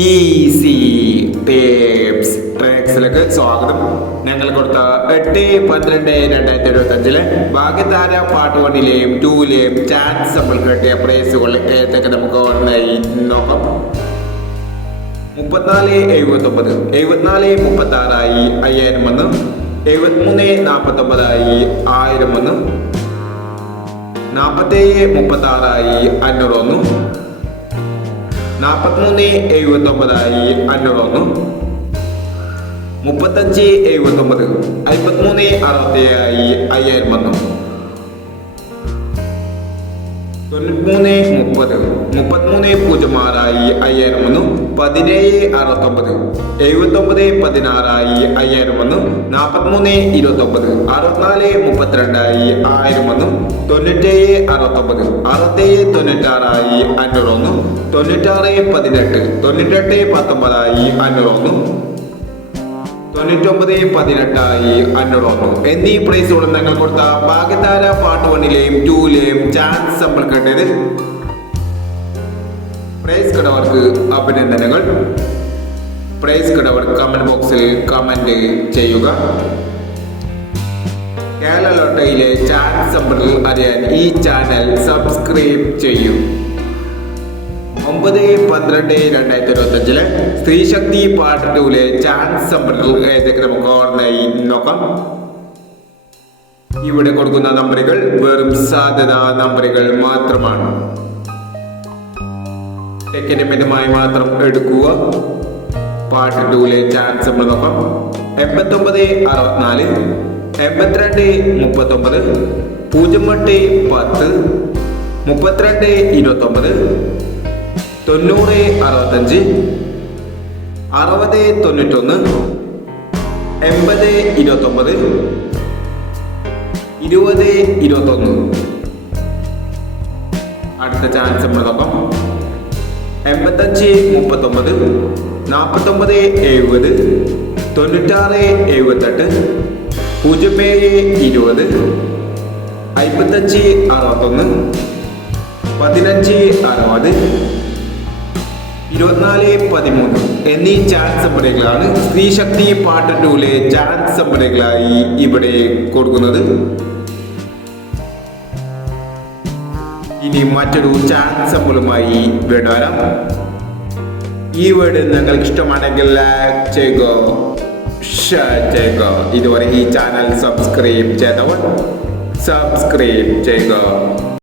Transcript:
Easy tips ട്രിക്സിലേക്ക് സ്വാഗതം. ഞങ്ങൾ കൊടുത്ത 8/12/2025 ഭാഗ്യതാര പാർട്ട് 1ലെയും 2ലെയും ചാൻസ് നമ്മൾ കിട്ടിയ പ്രൈസുകൾ ഏതൊക്കെ നമുക്ക് ഓർമ്മയായി നോക്കാം. 34/79 74/36 5000 വന്നു. 73/49 1000 വന്നു. 47/36 500 വന്നു. 43/79 500 വന്നു. 35/79 53/67 5000 വന്നു. 93/30 33/06 5000 വന്നു. 17/69 79/16 5000 വന്നു. 43/29 64/32 1000 വന്നു. 97/69 67/96 500 വന്നു. 96/18 98/19 500 വന്നു. 99/18 500 വന്നു എന്നീ പ്രൈസുകൾ ഞങ്ങൾ കൊടുത്ത ഭാഗ്യതാര പാർട്ട് 1ലെയും 2ലെയും ചാൻസ് നമ്മൾ കണ്ടത്. പ്രൈസ് കടവർക്ക് അഭിനന്ദനങ്ങൾ. പ്രൈസ് കടവർ കമന്റ് ബോക്സിൽ കമന്റ് ചെയ്യുക. കേരള ലോട്ടറിയിലെ ചാൻസ് നമ്പറുകൾ അറിയാൻ ഈ ചാനൽ സബ്സ്ക്രൈബ് ചെയ്യൂ. 9/12/2025 സ്ത്രീശക്തി പാർട്ട് 2ലെ ചാൻസ് നമ്പറുകൾ ഏതൊക്കെ നമുക്ക് ഓർമ്മയായി നോക്കാം. ഇവിടെ കൊടുക്കുന്ന നമ്പറുകൾ വെറും സാധ്യതാ നമ്പറുകൾ മാത്രമാണ്. ടിക്കറ്റ് മിതമായി മാത്രം എടുക്കുക. പാർട്ട് 2ലെ ചാൻസ് നമ്മൾ നോക്കാം. 89/64 82/39 08/10 32/29 90/65 60/91 80/29 20/21. അടുത്ത ചാൻസ് നമ്മൾ നോക്കാം. 85/39 49/70 96/78 07/20 55/61 15/60 24/13 എന്നീ ചാൻസ് നമ്പറുകളാണ് സ്ത്രീശക്തി പാർട്ട് 2ലെ ചാൻസ് നമ്പറുകളായി ഇവിടെ കൊടുക്കുന്നത്. ഇനി മറ്റൊരു ചാൻസ് നമ്പറുമായി വരാം. ഈ വീഡിയോ നിങ്ങൾക്ക് ഇഷ്ടമാണെങ്കിൽ ലൈക്ക് ചെയ്യുക, ഷെയർ ചെയ്യുക. ഇതുവരെ ഈ ചാനൽ സബ്സ്ക്രൈബ് ചെയ്തവർ സബ്സ്ക്രൈബ് ചെയ്യുക.